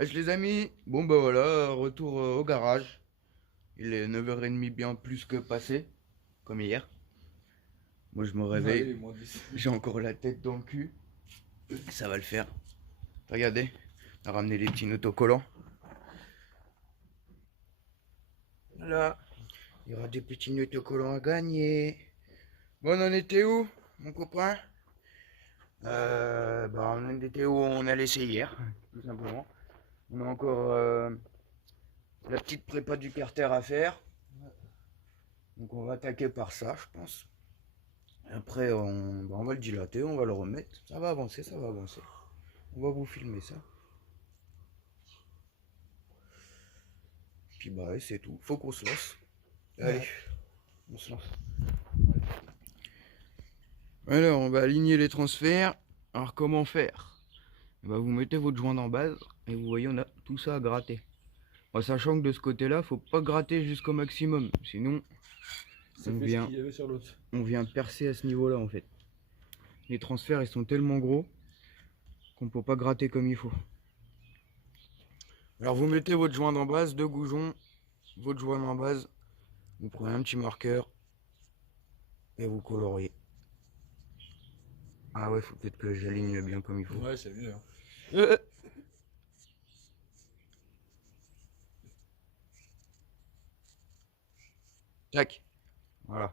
Les amis, bon bah voilà, retour au garage. Il est 9h30 bien plus que passé, comme hier. Moi je me réveille, Allez, moins 10. j'ai encore la tête dans le cul. Ça va le faire. Regardez, on a ramené les petits autocollants. Voilà, il y aura des petits autocollants à gagner. Bon, on en était où, mon copain? On en était où on a laissé hier, tout simplement. On a encore la petite prépa du carter à faire. Donc on va attaquer par ça, je pense. Après, on va le dilater, on va le remettre. Ça va avancer, ça va avancer. On va vous filmer ça. Puis bah, ouais, c'est tout. Faut qu'on se lance. Allez, on se lance. Alors, on va aligner les transferts. Alors, comment faire? Bah, vous mettez votre joint en base et vous voyez, on a tout ça à gratter. En sachant que de ce côté-là, faut pas gratter jusqu'au maximum. Sinon, Ça fait ce qu'il y avait sur l'autre. on vient percer à ce niveau-là en fait. Les transferts, ils sont tellement gros qu'on peut pas gratter comme il faut. Alors vous mettez votre joint en base, deux goujons, votre joint en base, vous prenez un petit marqueur et vous coloriez. Ah ouais, faut peut-être que j'aligne bien comme il faut. Ouais, c'est mieux. Hein. Euh. Tac. Voilà.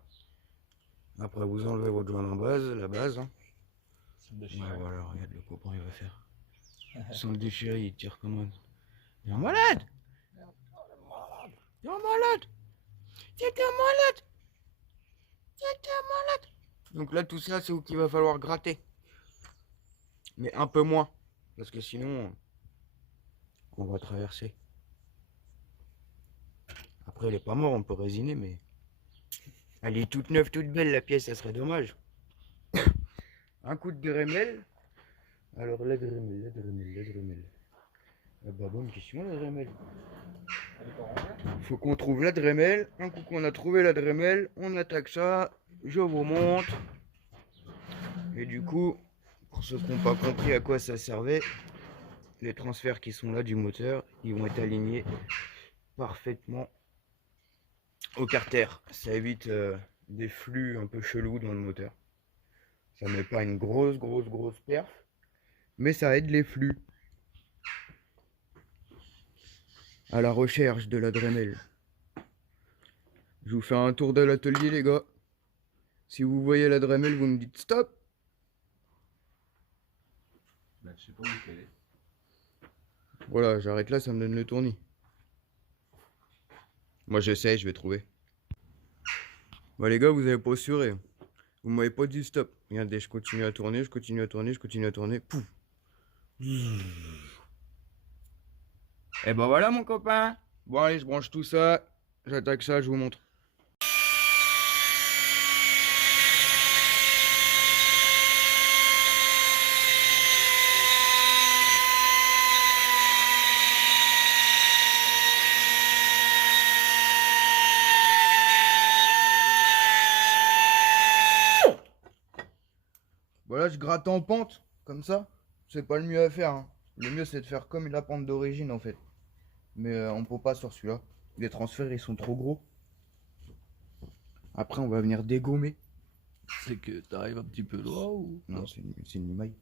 Après vous enlevez votre joint en base, la base. Hein. Ouais, voilà, regarde le copain il va faire. Sans le déchirer, il tire comme un... T'es un malade. T'es un malade. T'es un malade. T'es un malade. Donc là tout ça c'est où qu'il va falloir gratter. Mais un peu moins. Parce que sinon on va traverser. Après elle est pas morte, on peut résiner mais... Elle est toute neuve, toute belle la pièce, ça serait dommage. Un coup de Dremel. Alors la Dremel. Ah bah bonne question la Dremel. Faut qu'on trouve la Dremel. Un coup qu'on a trouvé la Dremel, on attaque ça. Je vous montre. Et du coup, pour ceux qui n'ont pas compris à quoi ça servait, les transferts qui sont là du moteur, ils vont être alignés parfaitement au carter. Ça évite des flux un peu chelous dans le moteur. Ça met pas une grosse perf, mais ça aide les flux. À la recherche de la Dremel. Je vous fais un tour de l'atelier les gars. Si vous voyez la Dremel, vous me dites stop. Bah, je sais pas où elle est. Voilà, j'arrête là, ça me donne le tournis. Moi j'essaie, je vais trouver. Bah les gars, vous avez pas assuré. Vous m'avez pas dit stop. Regardez, je continue à tourner, je continue à tourner, je continue à tourner. Pouf. Et bah voilà mon copain. Bon allez, je branche tout ça. J'attaque ça, je vous montre. Voilà, je gratte en pente, comme ça. C'est pas le mieux à faire. Hein. Le mieux c'est de faire comme la pente d'origine en fait. Mais on peut pas sur celui-là. Les transferts ils sont trop gros. Après on va venir dégommer. C'est que t'arrives un petit peu loin ou. Non, c'est une limaille.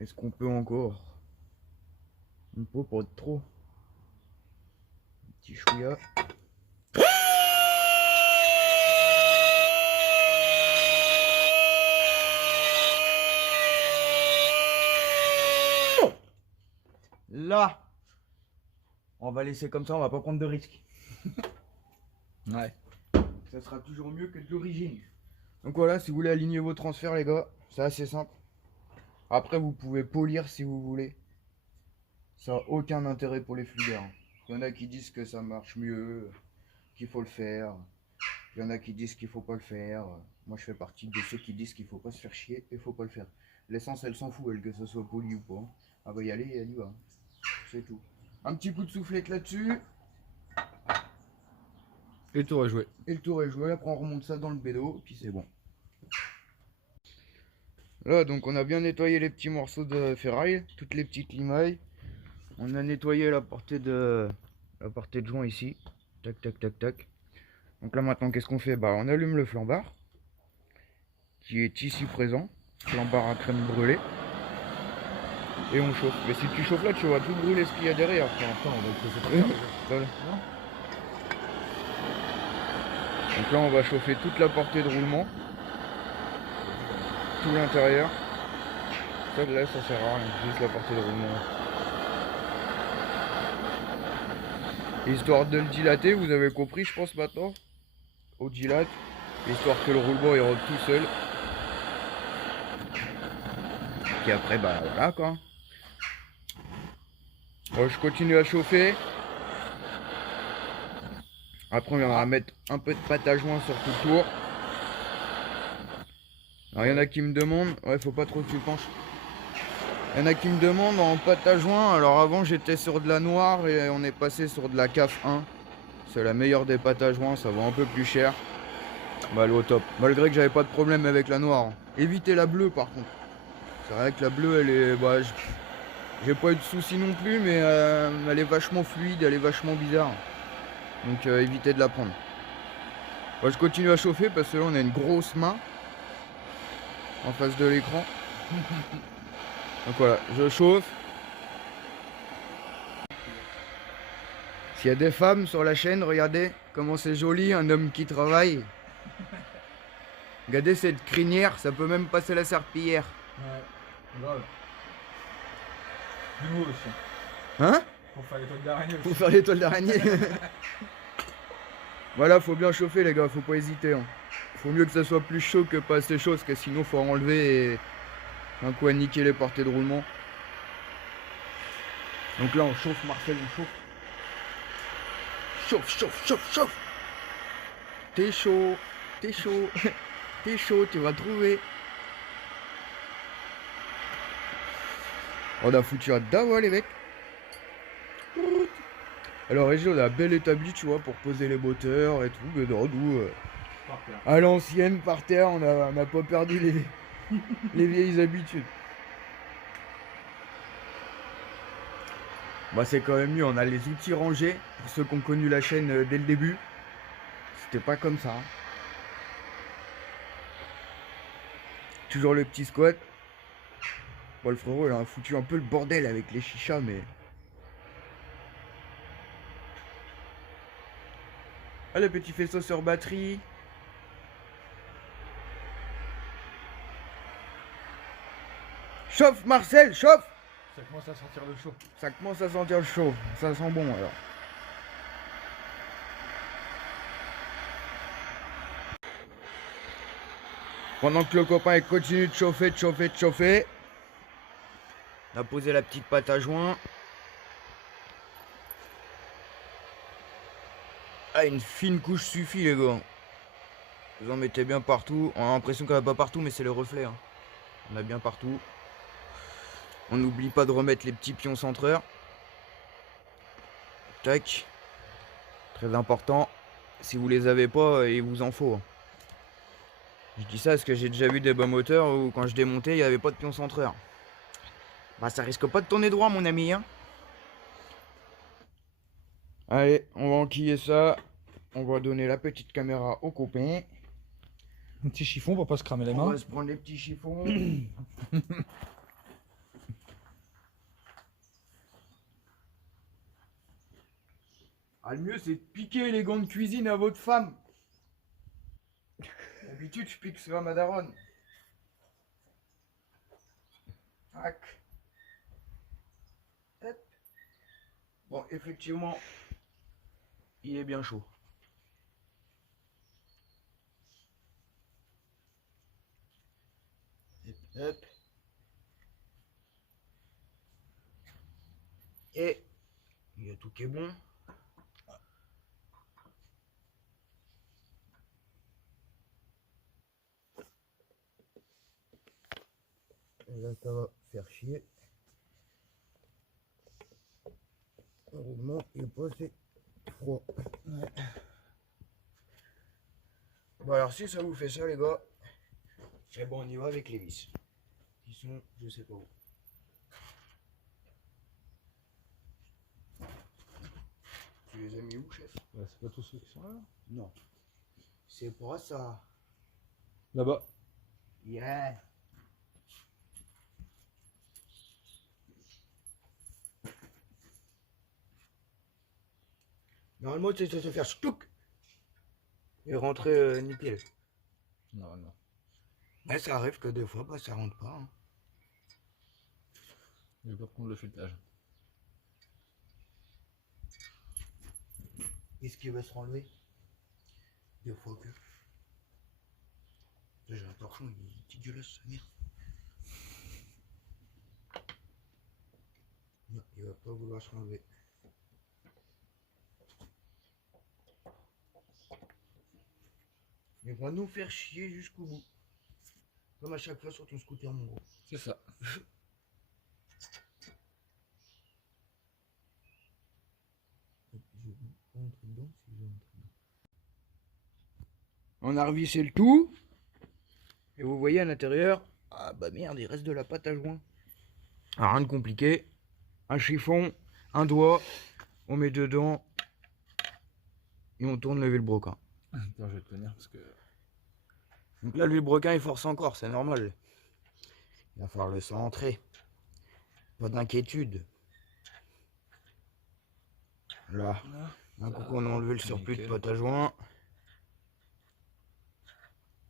Est-ce qu'on peut encore? On peut pas trop. Un petit chouïa. Là, on va laisser comme ça, on va pas prendre de risques. Ouais. Ça sera toujours mieux que de l'origine. Donc voilà, si vous voulez aligner vos transferts les gars, c'est assez simple. Après vous pouvez polir si vous voulez. Ça n'a aucun intérêt pour les flux d'air. Il y en a qui disent que ça marche mieux, qu'il faut le faire. Il y en a qui disent qu'il faut pas le faire. Moi, je fais partie de ceux qui disent qu'il faut pas se faire chier et faut pas le faire. L'essence, elle s'en fout, elle, que ce soit poli ou pas. Elle va y aller et elle y va. C'est tout. Un petit coup de soufflette là-dessus. Et le tour est joué. Et le tour est joué. Après, on remonte ça dans le bédo. Puis c'est bon. Là, donc, on a bien nettoyé les petits morceaux de ferraille. Toutes les petites limailles. On a nettoyé la portée de joint ici. Tac, tac, tac, tac. Donc là, maintenant, qu'est-ce qu'on fait? Bah, on allume le flambard. Qui est ici présent. Flambard à crème brûlée. Et on chauffe. Mais si tu chauffes là, tu vas tout brûler ce qu'il y a derrière. Attends, on va le poser par terre. Voilà. Non. Donc là, on va chauffer toute la portée de roulement. Tout l'intérieur. Ça, là, ça sert à rien. Juste la portée de roulement. Histoire de le dilater, vous avez compris, je pense, maintenant. Au dilate. Histoire que le roulement, il rentre tout seul. Puis après, bah voilà, quoi. Bon, je continue à chauffer. Après, on va mettre un peu de pâte à joint sur tout le tour. Alors, il y en a qui me demandent. Ouais, faut pas trop que tu penches. Il y en a qui me demandent en pâte à joint. Alors, avant, j'étais sur de la noire et on est passé sur de la CAF 1. C'est la meilleure des pâtes à joint. Ça va un peu plus cher. Bah, elle est au top. Malgré que j'avais pas de problème avec la noire. Évitez la bleue, par contre. C'est vrai que la bleue, elle est. Bah, j'ai pas eu de soucis non plus, mais elle est vachement fluide, elle est vachement bizarre. Donc évitez de la prendre. Moi, je continue à chauffer parce que là on a une grosse main en face de l'écran. Donc voilà, je chauffe. S'il y a des femmes sur la chaîne, regardez comment c'est joli, un homme qui travaille. Regardez cette crinière, ça peut même passer la serpillière. Ouais, grave. Du mot aussi. Hein? Pour faire les toiles d'araignée aussi. Pour faire les toiles d'araignée. Voilà, faut bien chauffer les gars, faut pas hésiter. Hein. Faut mieux que ça soit plus chaud que pas assez chaud, parce que sinon faut enlever et un coup à niquer les portées de roulement. Donc là on chauffe, Marcel, on chauffe. Chauffe, chauffe, chauffe, chauffe. T'es chaud, t'es chaud, t'es chaud, tu vas trouver. On a foutu un dawa les mecs. Alors Régie, on a bien établi, tu vois, pour poser les moteurs et tout, mais non, nous, à l'ancienne, par terre, on n'a pas perdu les vieilles habitudes. Bah c'est quand même mieux, on a les outils rangés, pour ceux qui ont connu la chaîne dès le début. C'était pas comme ça. Hein. Toujours le petit squat. Bon, le frérot, il a foutu un peu le bordel avec les chichas, mais... Ah, le petit faisceau sur batterie. Chauffe, Marcel, chauffe! Ça commence à sentir le chaud. Ça commence à sentir le chaud. Ça sent bon, alors. Pendant que le copain il continue de chauffer, de chauffer, de chauffer. On a posé la petite pâte à joint. Ah, une fine couche suffit les gars. Vous en mettez bien partout. On a l'impression qu'elle va pas partout, mais c'est le reflet. Hein. On a bien partout. On n'oublie pas de remettre les petits pions centreurs. Tac. Très important. Si vous les avez pas, il vous en faut. Je dis ça parce que j'ai déjà vu des bas moteurs où quand je démontais, il n'y avait pas de pion centreur. Bah ça risque pas de tourner droit mon ami. Hein. Allez, on va enquiller ça. On va donner la petite caméra au copain. Un petit chiffon pour pas se cramer les mains. On va se prendre les petits chiffons. Ah, le mieux c'est de piquer les gants de cuisine à votre femme. D'habitude je pique sur ma daronne. Tac. Hop. Bon, effectivement, il est bien chaud. Hop. Et il y a tout qui est bon. Là, ça va faire chier. Heureusement, il n'est pas assez froid. Ouais. Bon, alors si ça vous fait ça, les gars, c'est bon, on y va avec les vis. Qui sont, je sais pas où. Tu les as mis où, chef? Bah, c'est pas tous ceux qui sont là? Non. C'est pas ça. Là-bas. Yeah. Normalement, tu sais se faire stouk et rentrer nickel. Non, non. Mais ça arrive que des fois, bah, ça rentre pas. Hein. Je vais pas prendre le filetage. Est-ce qu'il va se renlever? Des fois que. J'ai un torchon, il est dégueulasse, sa mère. Non, il va pas vouloir se renlever. Il va nous faire chier jusqu'au bout. Comme à chaque fois sur ton scooter, mon gros. C'est ça. On a revissé le tout. Et vous voyez à l'intérieur, ah bah merde, il reste de la pâte à joint. Ah, rien de compliqué. Un chiffon, un doigt, on met dedans et on tourne le vilebrequin. Attends, je vais te tenir parce que. Donc là, le vilebrequin il force encore, c'est normal. Il va falloir le centrer. Pas d'inquiétude. Là, un coup qu'on a enlevé le surplus de pâte à joint.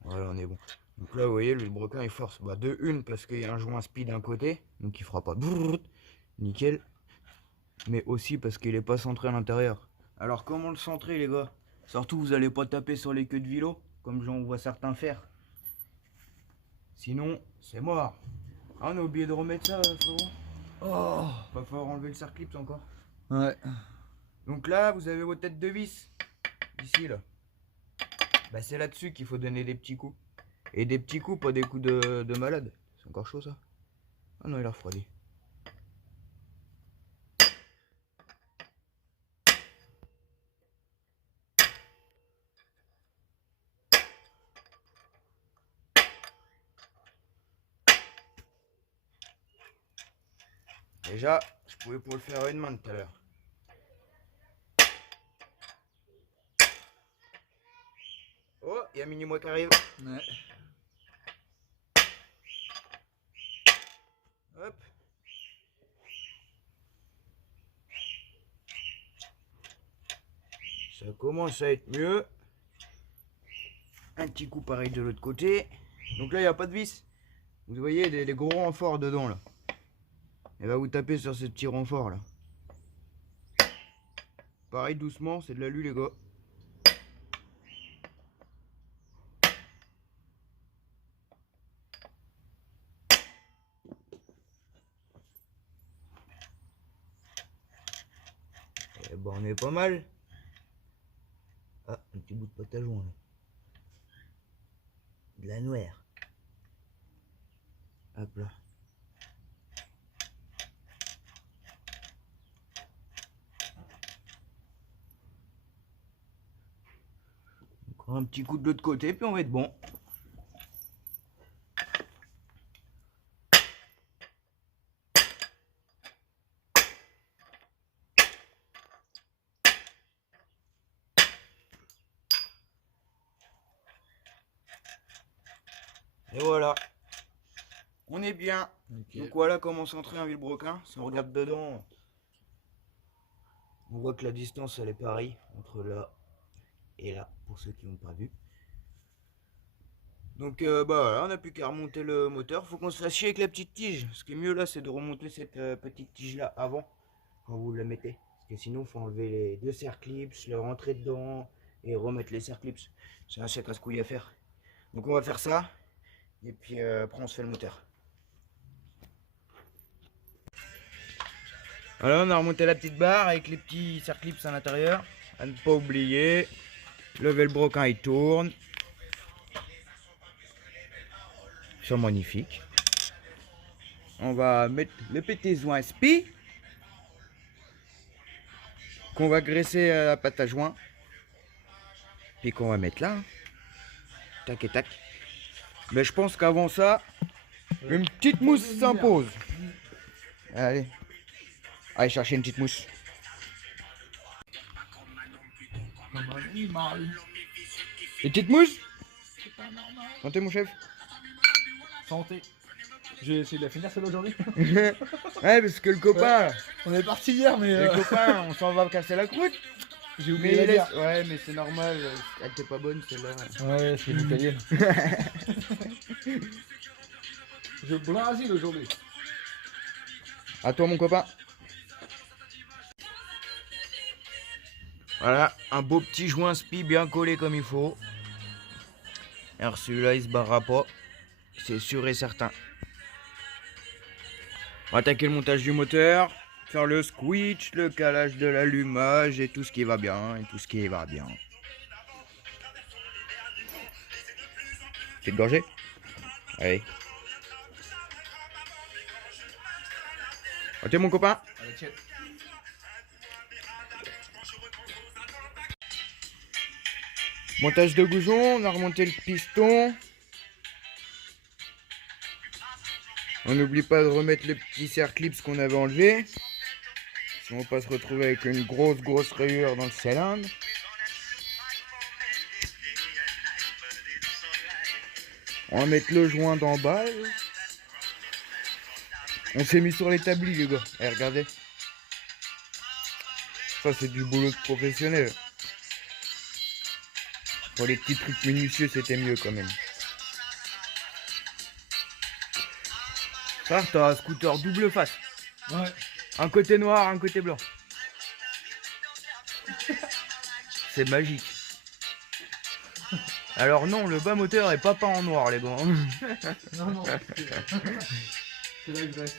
Voilà, on est bon. Donc là, vous voyez, le vilebrequin il force. Bah, de une, parce qu'il y a un joint speed d'un côté, donc il fera pas brrr, nickel. Mais aussi parce qu'il est pas centré à l'intérieur. Alors, comment le centrer, les gars? Surtout, vous allez pas taper sur les queues de vélo, comme j'en vois certains faire. Sinon, c'est mort. Ah, on a oublié de remettre ça, frérot. Oh. Va falloir enlever le serre-clips encore. Ouais. Donc là, vous avez vos têtes de vis. Ici, là. Bah, c'est là-dessus qu'il faut donner des petits coups. Et des petits coups, pas des coups de malade. C'est encore chaud, ça? Ah non, il a refroidi. Déjà, je pouvais pas le faire à une main tout à l'heure. Oh, il y a Mini-moi qui arrive. Ouais. Hop. Ça commence à être mieux. Un petit coup pareil de l'autre côté. Donc là, il n'y a pas de vis. Vous voyez les gros renforts dedans, là. Et va vous taper sur ce petit renfort, là. Pareil, doucement, c'est de l'alu, les gars. Et ben, on est pas mal. Ah, un petit bout de pâte à joint, là. De la noire. Hop là. Encore un petit coup de l'autre côté, puis on va être bon. Et voilà. On est bien. Okay. Donc voilà comment centrer un vilebrequin. Si on regarde dedans, on voit que la distance elle est pareille entre là et là, pour ceux qui n'ont pas vu. Donc bah voilà, on n'a plus qu'à remonter le moteur. Faut qu'on se fasse chier avec la petite tige. Ce qui est mieux là, c'est de remonter cette petite tige là avant, quand vous la mettez. Parce que sinon, il faut enlever les deux serre-clips, le rentrer dedans et remettre les serre-clips. C'est assez casse-couille à faire. Donc on va faire ça. Et puis après on se fait le moteur. Voilà, on a remonté la petite barre avec les petits serre-clips à l'intérieur. À ne pas oublier. Le vilebrequin il tourne. C'est magnifique. on va mettre le petit joint spi qu'on va graisser à la pâte à joint. Puis qu'on va mettre là. Hein. Tac et tac. Mais je pense qu'avant ça, une petite mousse s'impose. Allez. Allez chercher une petite mousse. Une petite mousse? Santé mon chef. Santé. J'ai essayé de la finir celle-là aujourd'hui. Ouais parce que le copain, là, On est parti hier mais le copain, on s'en va casser la croûte. j'ai Mais oublié il la bière. laisse... Ouais mais c'est normal, elle était pas bonne celle-là. Ouais, c'est l'italienne. Je blasine aujourd'hui. À toi mon copain. Voilà, un beau petit joint spi bien collé comme il faut. Alors celui-là il se barrera pas, c'est sûr et certain. On va attaquer le montage du moteur, faire le switch, le calage de l'allumage et tout ce qui va bien, Petite gorgée? Allez. Ok mon copain. Allez, tiens. Montage de goujon, on a remonté le piston. On n'oublie pas de remettre les petits serre-clips qu'on avait enlevés. Sinon on va pas se retrouver avec une grosse rayure dans le cylindre. On va mettre le joint d'en bas. On s'est mis sur l'établi les gars. Eh, regardez. Ça c'est du boulot de professionnel. Pour les petits trucs minutieux c'était mieux quand même. Ça t'as un scooter double face. Ouais. Un côté noir, un côté blanc. C'est magique. Alors non, le bas moteur est pas peint en noir les gars. Non. C'est la graisse.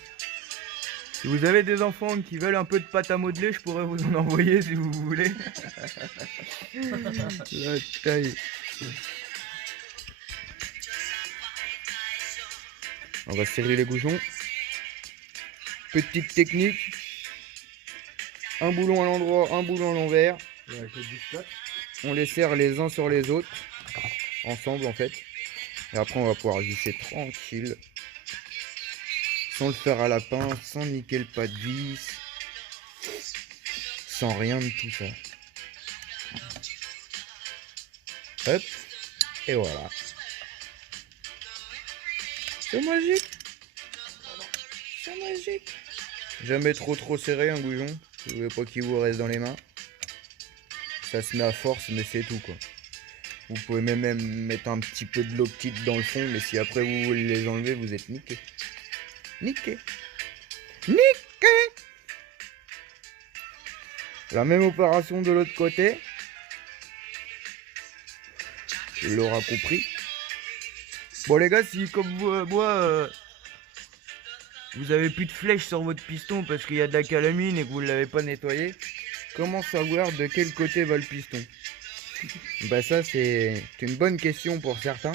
Si vous avez des enfants qui veulent un peu de pâte à modeler, je pourrais vous en envoyer si vous voulez. La taille. On va serrer les goujons. Petite technique. Un boulon à l'endroit, un boulon à l'envers. Ouais, avec le displate. On les serre les uns sur les autres. Ensemble en fait. Et après on va pouvoir visser tranquille. Sans le faire à la pince, sans niquer le pas de vis. Sans rien de tout ça. Hop. Et voilà. C'est magique. C'est magique. Jamais trop serré un goujon. Si vous voulez pas qu'il vous reste dans les mains. Ça se met à force mais c'est tout quoi. Vous pouvez même mettre un petit peu de l'eau petite dans le fond. Mais si après vous voulez les enlever vous êtes niqué. Niqué. La même opération de l'autre côté. Tu l'auras compris. Bon les gars, si comme moi, vous avez plus de flèches sur votre piston parce qu'il y a de la calamine et que vous ne l'avez pas nettoyé, comment savoir de quel côté va le piston? Bah ça c'est une bonne question pour certains.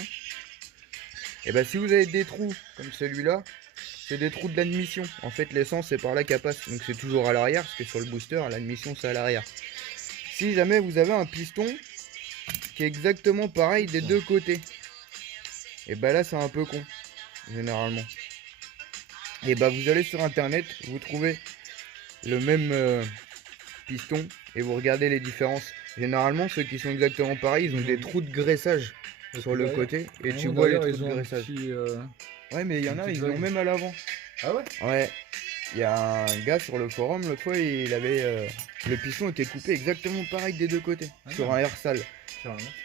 Et bah si vous avez des trous comme celui-là, c'est des trous de l'admission. En fait l'essence c'est par là qu'elle passe. Donc c'est toujours à l'arrière parce que sur le booster l'admission c'est à l'arrière. Si jamais vous avez un piston qui est exactement pareil des deux côtés, et bah là c'est un peu con généralement. Et bah vous allez sur internet, vous trouvez le même piston et vous regardez les différences. Généralement ceux qui sont exactement pareils ils ont des trous de graissage sur le côté et tu vois les trous de graissage. Ouais mais il y en a, ils l'ont même à l'avant. Ah ouais? Ouais. Il y a un gars sur le forum l'autre fois, il avait le piston était coupé exactement pareil des deux côtés, sur un air sale.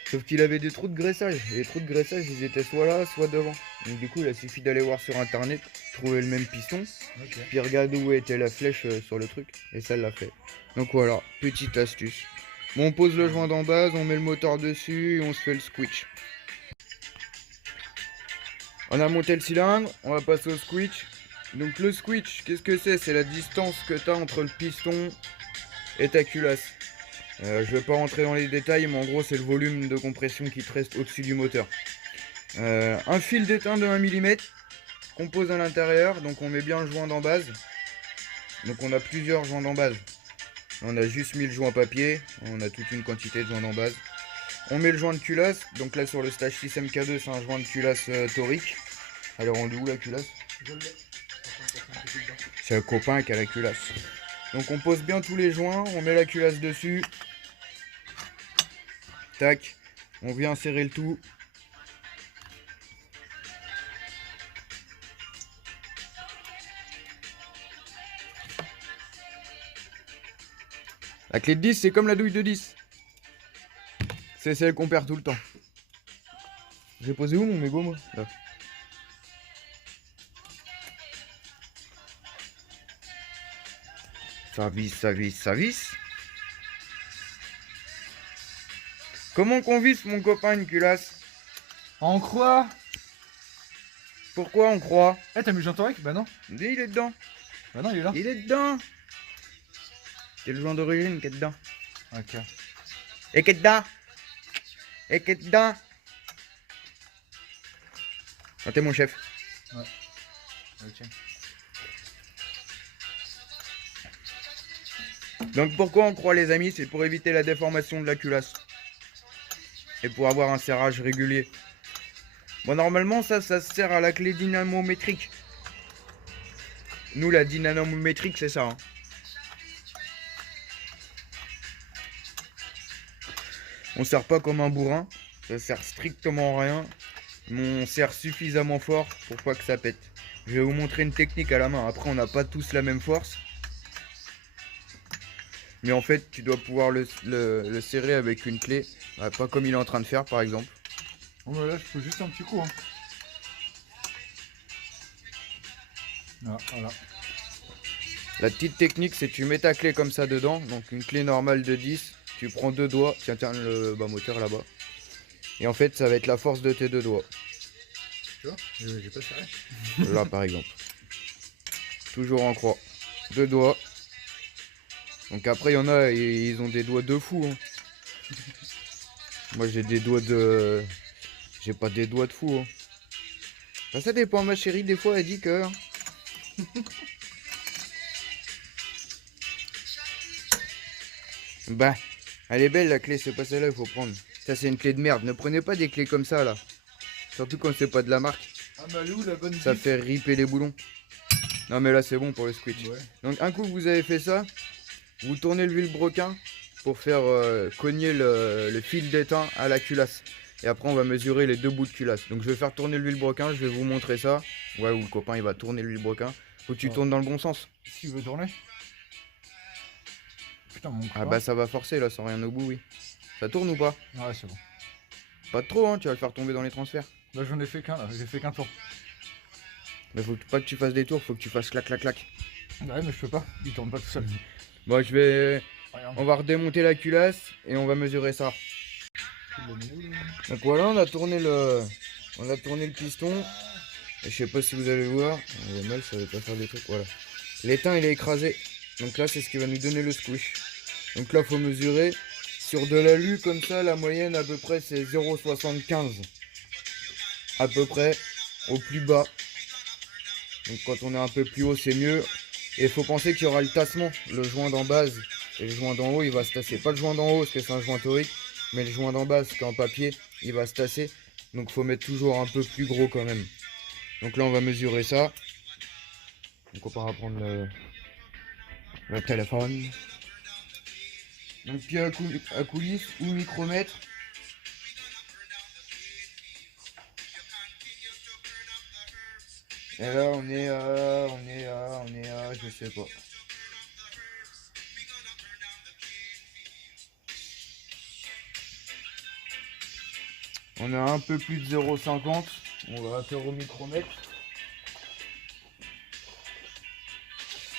Sauf qu'il avait des trous de graissage. Et les trous de graissage ils étaient soit là, soit devant. Donc du coup il a suffi d'aller voir sur internet, trouver le même piston, puis regarder où était la flèche sur le truc, et ça l'a fait. Donc voilà, petite astuce. Bon, on pose le joint d'en base, on met le moteur dessus et on se fait le switch. On a monté le cylindre, on va passer au switch. Donc le switch, qu'est-ce que c'est? C'est la distance que tu as entre le piston et ta culasse. Je vais pas rentrer dans les détails, mais en gros c'est le volume de compression qui te reste au-dessus du moteur. Un fil d'étain de 1 mm qu'on pose à l'intérieur. Donc on met bien le joint d'en base. Donc on a plusieurs joints d'en base. On a juste mis le joint papier. On a toute une quantité de joints d'en base. On met le joint de culasse. Donc là sur le stage 6 MK2 c'est un joint de culasse torique. Alors on est où la culasse? C'est un copain qui a la culasse. Donc on pose bien tous les joints. On met la culasse dessus. Tac. On vient serrer le tout. La clé de 10, c'est comme la douille de 10. C'est celle qu'on perd tout le temps. J'ai posé où mon mégot, moi? Là. Ça visse, ça visse, ça visse. Comment qu'on visse, mon copain, une culasse? En croix. Pourquoi on croit? Eh, t'as mis le joint torique? Bah non. Il est dedans. Bah non, il est là. Il est dedans. C'est le joint d'origine qui est dedans. Ok. Et qui est dedans. Et qui est dedans. Ah, t'es mon chef. Ok. Donc pourquoi on croit les amis? C'est pour éviter la déformation de la culasse. Et pour avoir un serrage régulier. Bon normalement ça se sert à la clé dynamométrique. Nous la dynamométrique c'est ça. Hein. On sert pas comme un bourrin. Ça sert strictement à rien. Mais on sert suffisamment fort pour pas que ça pète. Je vais vous montrer une technique à la main. Après on n'a pas tous la même force. Mais en fait, tu dois pouvoir le serrer avec une clé. Pas comme il est en train de faire, par exemple. Bon, bah là, je fais juste un petit coup. Hein. Voilà. La petite technique, c'est tu mets ta clé comme ça dedans. Donc une clé normale de 10. Tu prends deux doigts. Tiens, le bas moteur là-bas. Et en fait, ça va être la force de tes deux doigts. Tu vois, j'ai pas serré. Là, par exemple. Toujours en croix. Deux doigts. Donc après, il y en a, ils ont des doigts de fou. Hein. Moi, j'ai des doigts de... J'ai pas des doigts de fou. Hein. Bah, ça dépend, ma chérie. Des fois, elle dit que... Bah, elle est belle, la clé. C'est pas celle-là il faut prendre. Ça, c'est une clé de merde. Ne prenez pas des clés comme ça, là. Surtout quand c'est pas de la marque. Ah bah elle est où la bonne Ça vis? fait ripper les boulons. Non, mais là, c'est bon pour le switch. Ouais. Donc, un coup que vous avez fait ça... Vous tournez le vilebrequin pour faire cogner le fil d'étain à la culasse. Et après on va mesurer les deux bouts de culasse. Donc je vais faire tourner le vilebrequin, je vais vous montrer ça. Ouais, où le copain il va tourner le vilebrequin. Faut que tu tournes dans le bon sens. Si tu veux tourner. Putain mon Ah bah ça va forcer là sans rien au bout, oui. Ça tourne ou pas? Ouais c'est bon. Pas trop hein, tu vas le faire tomber dans les transferts. Là j'en ai fait qu'un là, j'ai fait qu'un tour. Mais faut pas que tu fasses des tours, faut que tu fasses clac clac clac. Ouais mais je peux pas, il tourne pas tout seul. Bon je vais... Regarde. On va redémonter la culasse et on va mesurer ça. Donc voilà, on a tourné le piston. Et je sais pas si vous allez voir. On voit mal, ça va pas faire des trucs. Voilà. L'étain il est écrasé. Donc là c'est ce qui va nous donner le squish. Donc là faut mesurer. Sur de l'alu comme ça, la moyenne à peu près c'est 0,75. À peu près au plus bas. Donc quand on est un peu plus haut c'est mieux. Et il faut penser qu'il y aura le tassement. Le joint d'en base et le joint d'en haut il va se tasser. Pas le joint d'en haut parce que c'est un joint torique. Mais le joint d'en base qui est en papier il va se tasser. Donc faut mettre toujours un peu plus gros quand même. Donc là on va mesurer ça. Donc on va prendre le téléphone. Donc puis à coulisse ou micromètre. Et là on est à, je sais pas. On a un peu plus de 0,50. On va faire au micromètre.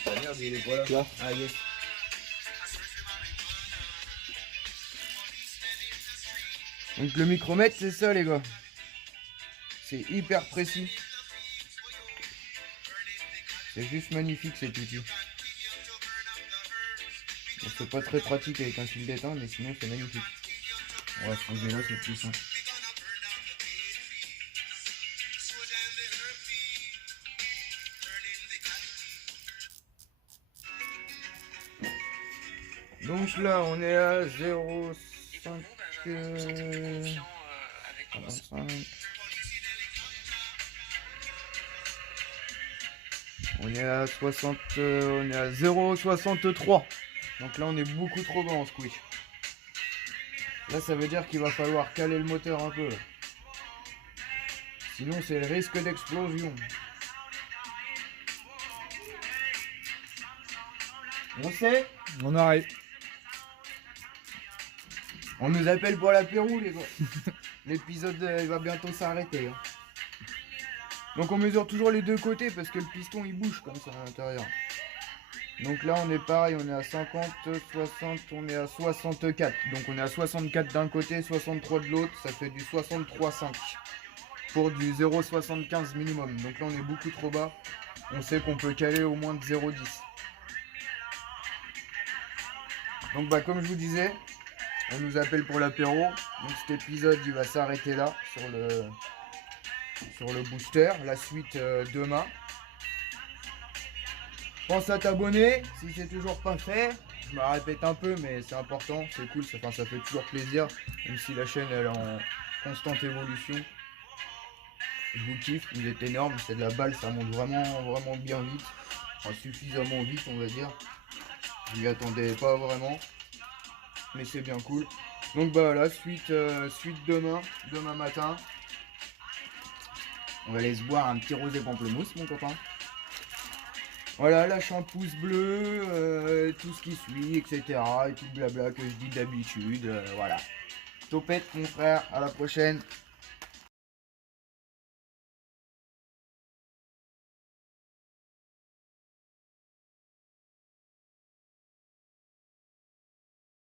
Ah merde, il est pas là. Ah yes. Donc le micromètre c'est ça les gars. C'est hyper précis. C'est juste magnifique cet outil. Bon, c'est pas très pratique avec un fil d'étain mais sinon c'est magnifique. On va se poser là, c'est plus simple. Donc là, on est à 0,5... 45. On est à 60... on est à 0,63. Donc là, on est beaucoup trop bas en squish. Là, ça veut dire qu'il va falloir caler le moteur un peu. Sinon, c'est le risque d'explosion. On sait? On arrive. On nous appelle pour l'apéro, les gars. L'épisode il va bientôt s'arrêter. Hein. Donc on mesure toujours les deux côtés parce que le piston il bouge comme ça à l'intérieur. Donc là on est pareil, on est à 50, 60, on est à 64. Donc on est à 64 d'un côté, 63 de l'autre, ça fait du 63,5 pour du 0,75 minimum. Donc là on est beaucoup trop bas. On sait qu'on peut caler au moins de 0,10. Donc bah comme je vous disais, on nous appelle pour l'apéro. Donc cet épisode il va s'arrêter là sur le booster. La suite demain. Pense à t'abonner si c'est toujours pas fait. Je me répète un peu mais c'est important, c'est cool, ça fait toujours plaisir. Même si la chaîne elle est en constante évolution. Je vous kiffe, vous êtes énorme, c'est de la balle, ça monte vraiment bien vite. Enfin, suffisamment vite on va dire. Je m'y attendais pas vraiment. Mais c'est bien cool. Donc bah voilà, suite demain matin. On va aller se boire un petit rosé pamplemousse mon copain. Voilà, lâche un pouce bleu, tout ce qui suit, etc. Et tout le blabla que je dis d'habitude, voilà. Topette mon frère, à la prochaine.